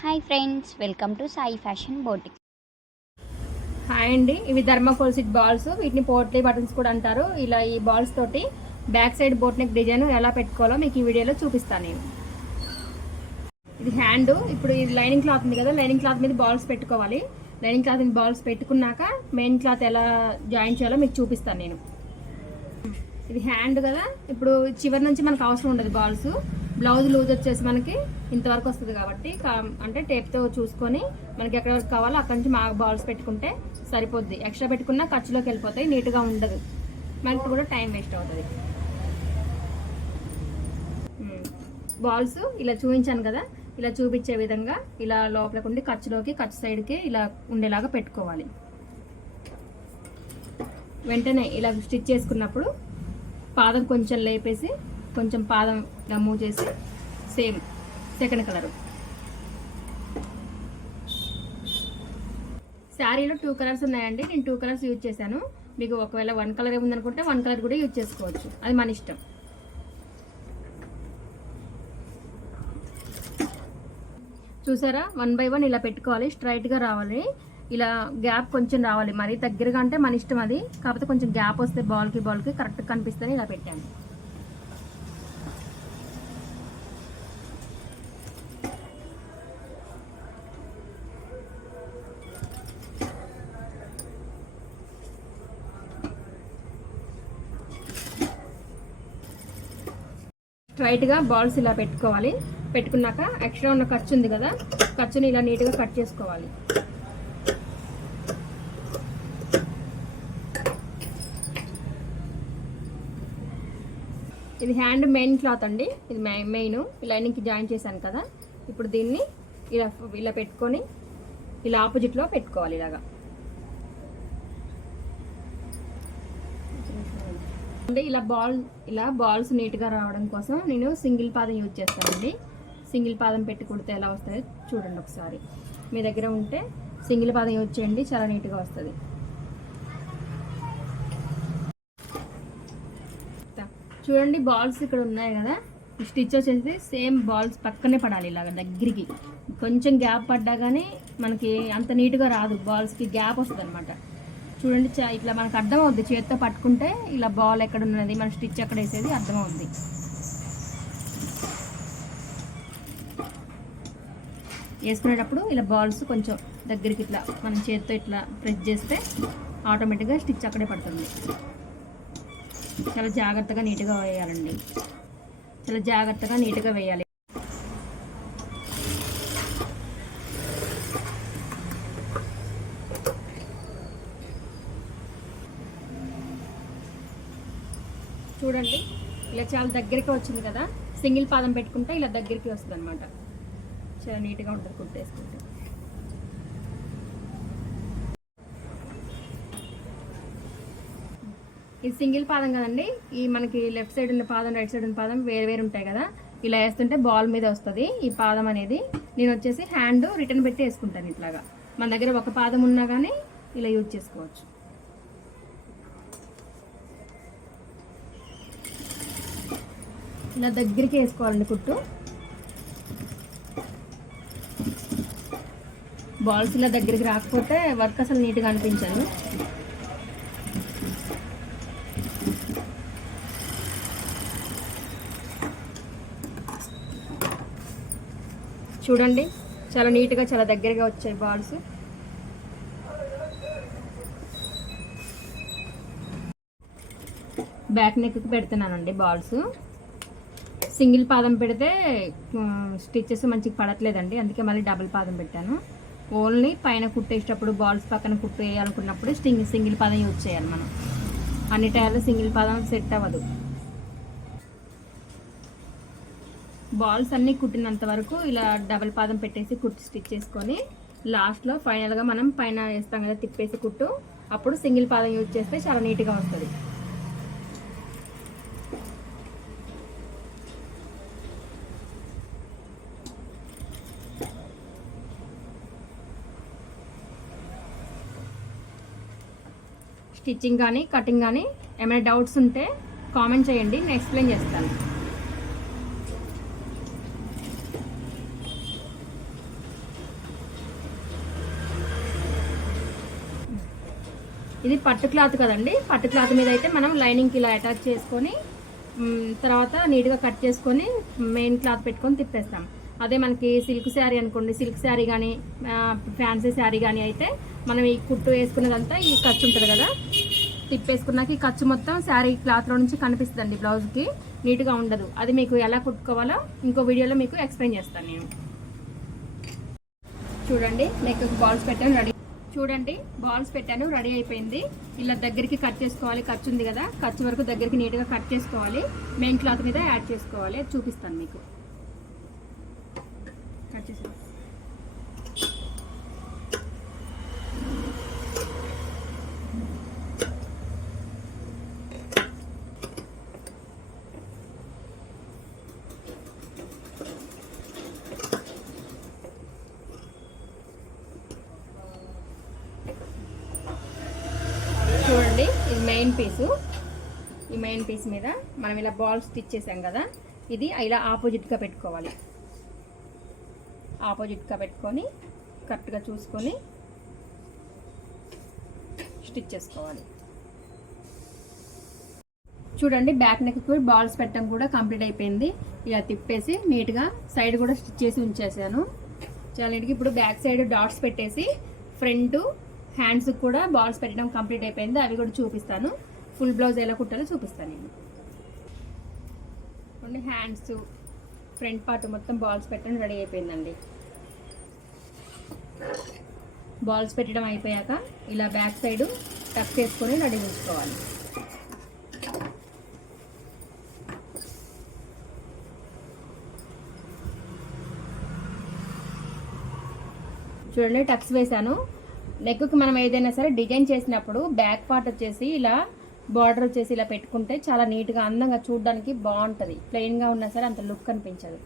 Hi friends, welcome to Sai fashion boutique. Hi అండి, ఇవి thermocol seat balls. వీటిని potli buttons కూడా అంటారు. ఇలా ఈ బాల్స్ తోటి back side boat neck design ఎలా పెట్టుకోవాలో మీకు ఈ వీడియోలో చూపిస్తాను నేను. ఇది హ్యాండ్. ఇప్పుడు ఇది లైనింగ్ క్లాత్ ఉంది కదా, లైనింగ్ క్లాత్ మీద బాల్స్ పెట్టుకోవాలి. లైనింగ్ క్లాత్ మీద బాల్స్ పెట్టుకున్నాక మెయిన్ క్లాత్ ఎలా జాయిన్ చేయాలో మీకు చూపిస్తాను నేను. ఇది హ్యాండ్ కదా, ఇప్పుడు చివరి నుంచి మనకు అవసరం ఉండదు బాల్స్. బ్లౌజ్ లూజ్ వచ్చేసి మనకి ఇంతవరకు వస్తుంది కాబట్టి అంటే టేప్తో చూసుకొని మనకి ఎక్కడ వరకు కావాలో అక్కడి నుంచి మా బాల్స్ పెట్టుకుంటే సరిపోద్ది. ఎక్స్ట్రా పెట్టుకున్నా ఖర్చులోకి వెళ్ళిపోతాయి, నీట్గా ఉండదు, మనకి కూడా టైం వేస్ట్ అవుతుంది. బాల్స్ ఇలా చూపించాను కదా, ఇలా చూపించే విధంగా ఇలా లోపలికి ఉండి ఖర్చులోకి ఖర్చు సైడ్కి ఇలా ఉండేలాగా పెట్టుకోవాలి. వెంటనే ఇలా స్టిచ్ చేసుకున్నప్పుడు పాదం కొంచెం లేపేసి కొంచెం పాదం ఇలా మూవ్ చేసి సేమ్ సెకండ్ కలరు. శారీలో 2 కలర్స్ ఉన్నాయండి, నేను 2 కలర్స్ యూజ్ చేశాను. మీకు ఒకవేళ 1 కలర్ ఉందనుకుంటే 1 కలర్ కూడా యూజ్ చేసుకోవచ్చు, అది మన ఇష్టం. చూసారా, 1 బై 1 ఇలా పెట్టుకోవాలి. స్ట్రైట్గా రావాలి, ఇలా గ్యాప్ కొంచెం రావాలి. మరీ దగ్గరగా అంటే మన ఇష్టం అది, కాకపోతే కొంచెం గ్యాప్ వస్తే బాల్కి కరెక్ట్గా కనిపిస్తుంది. ఇలా పెట్టాను. స్ట్రైట్గా బాల్స్ ఇలా పెట్టుకోవాలి. పెట్టుకున్నాక ఎక్స్ట్రా ఉన్న ఖర్చు ఉంది కదా, ఖర్చుని ఇలా నీట్గా కట్ చేసుకోవాలి. ఇది హ్యాండ్ మెయిన్ క్లాత్ అండి, ఇది మెయిన్ లైనింగ్కి జాయిన్ చేశాను కదా. ఇప్పుడు దీన్ని ఇలా పెట్టుకొని ఇలా ఆపోజిట్లో పెట్టుకోవాలి. అంటే ఇలా బాల్స్ నీట్గా రావడం కోసం నేను సింగిల్ పాదం యూజ్ చేస్తానండి. సింగిల్ పాదం పెట్టి కుడితే ఎలా వస్తుందో చూడండి ఒకసారి. మీ దగ్గర ఉంటే సింగిల్ పాదం యూజ్ చేయండి, చాలా నీట్గా వస్తుంది. చూడండి, బాల్స్ ఇక్కడ ఉన్నాయి కదా, స్టిచ్ వచ్చేసి సేమ్ బాల్స్ పక్కనే పడాలి. ఇలాగ దగ్గరికి కొంచెం గ్యాప్ పడ్డా కానీ మనకి అంత నీట్గా రాదు, బాల్స్కి గ్యాప్ వస్తుంది అనమాట. చూడండి, ఇట్లా మనకు అర్థమవుద్ది. చేతితో పట్టుకుంటే ఇలా బాల్ ఎక్కడ ఉన్నది, మన స్టిచ్ ఎక్కడ వేసేది అర్థమవుద్ది. వేసుకునేటప్పుడు ఇలా బాల్స్ కొంచెం దగ్గరికి ఇట్లా మన చేతితో ఇట్లా ప్రెస్ చేస్తే ఆటోమేటిక్గా స్టిచ్ అక్కడే పడుతుంది. చాలా జాగ్రత్తగా నీట్గా వేయాలండి, చాలా జాగ్రత్తగా నీట్గా వేయాలి. చూడండి, ఇలా చాలా దగ్గరికి వచ్చింది కదా. సింగిల్ పాదం పెట్టుకుంటే ఇలా దగ్గరికి వస్తుంది అనమాట, చాలా నీట్గా ఉంటుంది కుట్టేసుకుంటే. ఇది సింగిల్ పాదం కదండి, ఈ మనకి లెఫ్ట్ సైడ్ ఉన్న పాదం రైట్ సైడ్ ఉన్న పాదం వేరు ఉంటాయి కదా. ఇలా వేస్తుంటే బాల్ మీద వస్తుంది ఈ పాదం అనేది. నేను వచ్చేసి హ్యాండ్ రిటర్న్ పెట్టి వేసుకుంటాను. ఇట్లాగా మన దగ్గర ఒక పాదం ఉన్నా కానీ ఇలా యూజ్ చేసుకోవచ్చు. ఇలా దగ్గరికి వేసుకోవాలండి కుట్టు. బాల్స్ ఇలా దగ్గరికి రాకపోతే వర్క్ అసలు నీట్గా అనిపించదు. చూడండి, చాలా నీట్గా చాలా దగ్గరగా వచ్చాయి బాల్స్. బ్యాక్ నెక్కి పెడుతున్నానండి బాల్స్. సింగిల్ పాదం పెడితే స్టిచెస్ మంచిగా పడట్లేదండి, అందుకే మళ్ళీ డబుల్ పాదం పెట్టాను. ఓన్లీ పైన కుట్టేసేటప్పుడు బాల్స్ పక్కన కుట్టు వేయాలనుకున్నప్పుడు సింగిల్ పాదం యూజ్ చేయాలి మనం. అన్ని టైర్లు సింగిల్ పాదం సెట్ అవ్వదు. బాల్స్ అన్నీ కుట్టినంత వరకు ఇలా డబుల్ పాదం పెట్టేసి కుట్టు స్టిచ్ చేసుకొని లాస్ట్లో ఫైనల్గా మనం పైన వేస్తాం కదా తిప్పేసి కుట్టు, అప్పుడు సింగిల్ పాదం యూజ్ చేస్తే చాలా నీట్గా వస్తుంది. స్టిచ్చింగ్ కానీ కటింగ్ కానీ ఏమైనా డౌట్స్ ఉంటే కామెంట్ చేయండి, నేను ఎక్స్ప్లెయిన్ చేస్తాను. ఇది పట్టు క్లాత్ కదండి, పట్టు క్లాత్ మీద అయితే మనం లైనింగ్కి ఇలా అటాచ్ చేసుకొని తర్వాత నీట్గా కట్ చేసుకొని మెయిన్ క్లాత్ పెట్టుకొని తిప్పేస్తాం. అదే మనకి సిల్క్ శారీ అనుకోండి, సిల్క్ శారీ కానీ ఫ్యాన్సీ శారీ కానీ అయితే మనం ఈ కుట్టు వేసుకున్నదంతా ఈ ఖర్చు ఉంటుంది కదా, తిప్పేసుకున్నాక ఈ ఖర్చు మొత్తం శారీ క్లాత్లో నుంచి కనిపిస్తుందండి, బ్లౌజ్కి నీట్గా ఉండదు. అది మీకు ఎలా కుట్టుకోవాలో ఇంకో వీడియోలో మీకు ఎక్స్ప్లెయిన్ చేస్తాను నేను. చూడండి మీకు బాల్స్ పెట్టాను రెడీ. చూడండి బాల్స్ పెట్టాను రెడీ అయిపోయింది. ఇలా దగ్గరికి కట్ చేసుకోవాలి, ఖర్చు ఉంది కదా, ఖర్చు వరకు దగ్గరికి నీట్గా కట్ చేసుకోవాలి. మెయిన్ క్లాత్ మీద యాడ్ చేసుకోవాలి, అది చూపిస్తాను మీకు. కట్ చేసాను. చూడండి ఇది మెయిన్ పీసు. ఈ మెయిన్ పీస్ మీద మనం ఇలా బాల్ స్టిచ్ చేసాం కదా, ఇది ఇలా ఆపోజిట్గా పెట్టుకోవాలి. ఆపోజిట్గా పెట్టుకొని కరెక్ట్గా చూసుకొని స్టిచ్ చేసుకోవాలి. చూడండి బ్యాక్ నెక్కి బాల్స్ పెట్టడం కూడా కంప్లీట్ అయిపోయింది. ఇలా తిప్పేసి నీట్గా సైడ్ కూడా స్టిచ్ చేసి ఉంచేసాను. చాలా నీట్గా ఇప్పుడు బ్యాక్ సైడ్ డాట్స్ పెట్టేసి ఫ్రంట్ హ్యాండ్స్ కూడా బాల్స్ పెట్టడం కంప్లీట్ అయిపోయింది. అవి కూడా చూపిస్తాను. ఫుల్ బ్లౌజ్ ఎలా కుట్టాలో చూపిస్తాను నేను. ఓన్లీ హ్యాండ్స్ ఫ్రంట్ పార్ట్ మొత్తం బాల్స్ పెట్టడం రెడీ అయిపోయిందండి. బాల్స్ పెట్టడం అయిపోయాక ఇలా బ్యాక్ సైడ్ టక్ చేసుకొని రెడీ ఉంచుకోవాలి. చూడండి టక్స్ వేసాను. నెక్కి మనం ఏదైనా సరే డిజైన్ చేసినప్పుడు బ్యాక్ పార్ట్ వచ్చేసి ఇలా బార్డర్ వచ్చేసి ఇలా పెట్టుకుంటే చాలా నీట్గా అందంగా చూడడానికి బాగుంటుంది. ప్లెయిన్గా ఉన్నా సరే అంత లుక్ అనిపించదు.